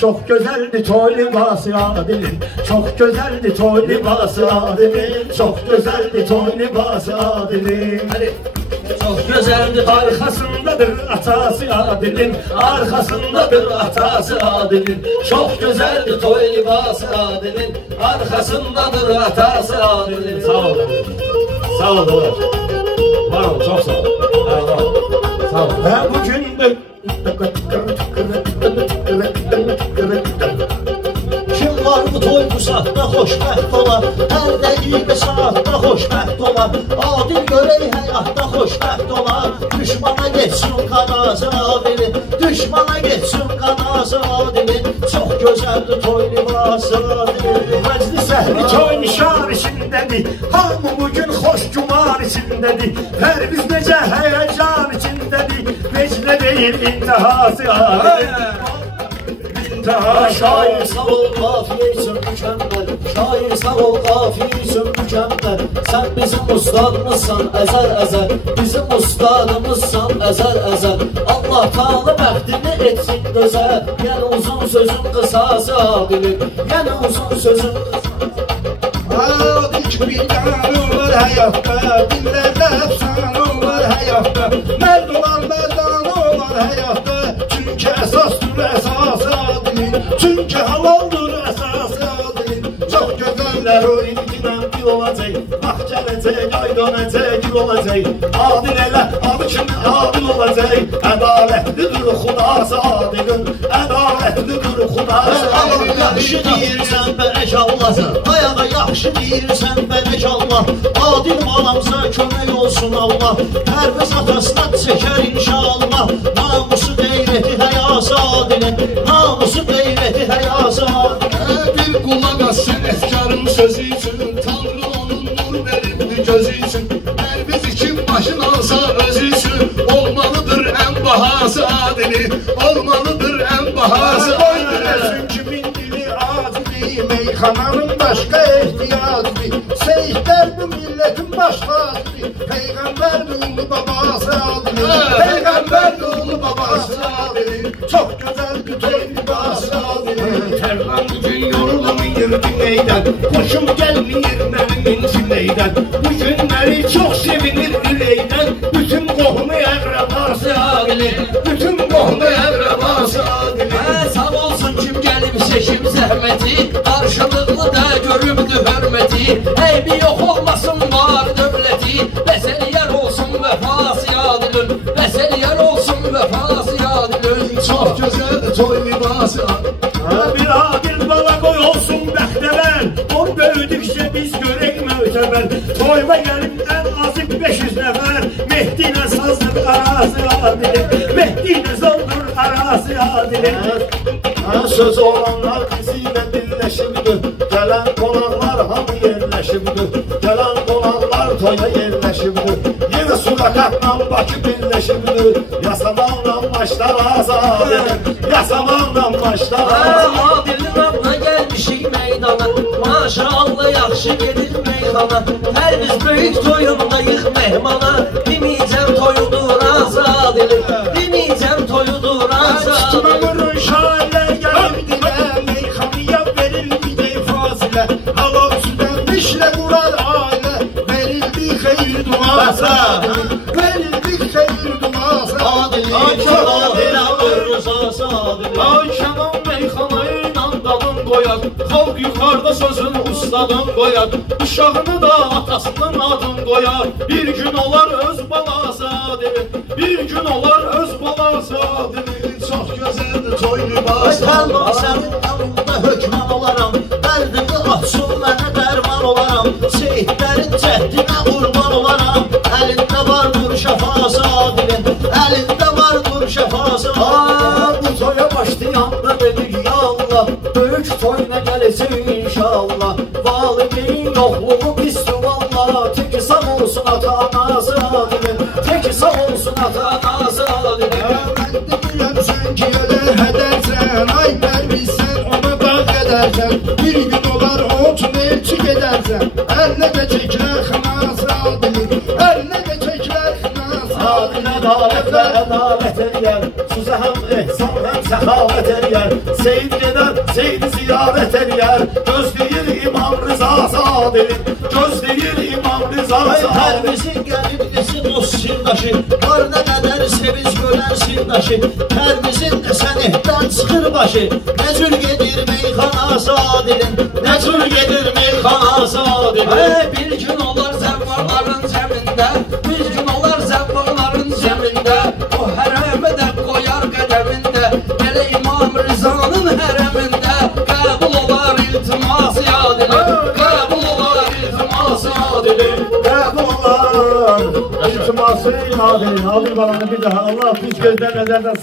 Çok güzeldi toy libası Adil'in. Çok güzeldi toy libası Adil'in. Çok güzeldi toy libası Adil'in. Çok güzeldi arkasındadır atası Adil'in. Arkasındadır atası Adil'in. Çok güzeldi toy libası Adil'in. Arkasındadır atası Adil'in. Sağ olun. Sağ olun. Var olun, çok sağ olun. Sağ olun. Ben bugün de kim var bu toy bu saatdə xoşbəxt olar, hər dəqiqə saatdə xoşbəxt olar, Adil görək həyatda xoşbəxt olar, düşmana geçsin qanası Adilin, düşmana geçsin qanası Adilin, çox gözəldir toy libası Adilin. Məclis əhli toy nişan içindədir, hamı bugün xoş güman içindədir, hər biz necə həyəcan içindədir, vecdə deyil intihası Adilin. Şair sağ ol, kafiye için mükemmel. Şair sağ ol, kafiye için mükemmel. Sen bizim ustadımızsan ezel ezel, bizim ustadımızsan ezel ezel. Allah Teala bəxtini etsin gözəl. Yəni uzun sözün qısası Adilin, yəni uzun sözün Adil ki bir tane olur həyatda, dillərdə əfsanə olur həyatda, mərd olan mərdanə olur həyatda, çünki əsasdır əsası Adilin, çünki halaldır əsası Adilin. Çox gözəllər o ilginən bir olacaq, vaxt gələcək, ay dönəcək, gül olacaq, Adil elə adı kimi adil olacaq, ədalətlidir xudası Adilin, ədalətlidir xudası Adilin. Yaxşı deyirsən bələk Allahsın, ayağa yaxşı deyirsən bələk Allah, Adil balamsa kömək olsun Allah, Pərviz atasına çəkər inşallah, namusu qeyrəti həyası Adilin, namusu qeyrəti həyası Adilin. Bir qulaq as sənətkarın sözü üçün, Tanrı onun nur veribdir gözü üçün, Pərviz kim başın alsa özü üçün, olmalıdır ən bahası Adilin, olmalıdır ən bahası Adilin. Çünki min dili Adilin, meyxananın başqa ehtiyacı, Seyidlər bu milletin baş tacı, Peyğəmbər ulu babası Adilin, Peyğəmbər ulu babası Adilin. Çox gözəl bir toy libası Adilin. Tərlan bugün yorulamıyır dinleydən, Xoşum gəlməyir mənim incinleydən, Bu günləri çox sevinir ürəkdən, Bütün qohumu əqrabası Adilin, Bütün qohumu əqrabası Adilin. Sağ olsun kim gəlib seçim zəhməti, Qarşılıqlı da görübdü hörməti, Eybi yox olmasın var dövləti, Vəsəliyər olsun vəfası Adilin, Vəsəliyər olsun vəfası Adilin. Çox gözəldir toy libası Adilin. Bir adil bala qoy olsun bəxtəvər, O böyüdükcə biz görək mötəbər, Toyma gəlib ən azı 500 nəfər, Mehdi ilə sazdır arası Adilin, Mehdi ilə zoldur arası Adilin. Söz olanlar bizi ilə birləşibdir, Gələn qonaqlar hamı yerləşibdir, Gələn qonaqlar toya yerləşibdir, Yenə Sudakatla Bakı birləşibdir, Yasamanla başlar Adilin, Yasamanla başlar Adilin adına gəlmişik meydana, Maşallah yaxşı gedir meyxana, Hər biz böyük toyundayıq mehmana, Demeyəcəm toyudur Adilin, Demeyəcəm toyudur Adilin. Tutmamırın şairlər gəlib dilə, Meyxanıya verildi fasilə, Halal südənmişlə qurar ailə, Verildi xeyir duası Adilin, Verildi xeyir duası Adilin. Ay kənan meyxana ilə dadın qoyar, Xalq yuxarda sözün ustadın qoyar, Uşağını da atasının adın qoyar, Bir gün olar öz balası Adilin, Bir gün olar öz balası Adilin. Çox gözəldir toy libası Adilin. Sənin yanında hökman olaram, Dərdimi açsın mənə dərman olaram, Seyidlərin cəhdinə qurban olaram, Əlində vardır şəfası Adilin, Əlində vardır şəfası Adilin. Bu toya başlayanda dedik ya Allah, Böyük toy nə gələcək inşallah, Valideyn yoxluğu pisdir valla, Teki sağ olsun ata-anası Adilin, Teki sağ olsun ata-anası Adilin. Mən sən ki ölər hədərsən, Ay Pərviz sən ona dağ edərsən, Bir gün olar ot melçi gedərsən, Əlinə də çəklər xınası Adilin, Əlinə də çəklər xınası Adilin. Ədalətlə ədalət eləyər, Sizə həm ehsan həm səxavət eləyər. Seyid gedər, Seyidi ziyarət eləyər. Gözləyir İmam Rıza Zadilin, gözləyir İmam Rıza Zadilin. Pərvizin gəliblisin o sirdaşı, var nə qədər sevinç görən sirdaşı. Pərvizin də sənihdən çıxır başı, nə cür gedir meyxana Zadilin, nə cür gedir meyxana Zadilin. Bir gün olar zəvvarların cəmində, bir gün olar zəvvarların cəmində, o hərəmə də qoyar qədəmində, elə İmam Rızanın hərəmində, qəbul olar iltimas yadilir, qəbul olar iltimas yadilir, qəbul olar iltiması yadilir. Hadir balanı bir daha Allah düz gözdən nəzərdən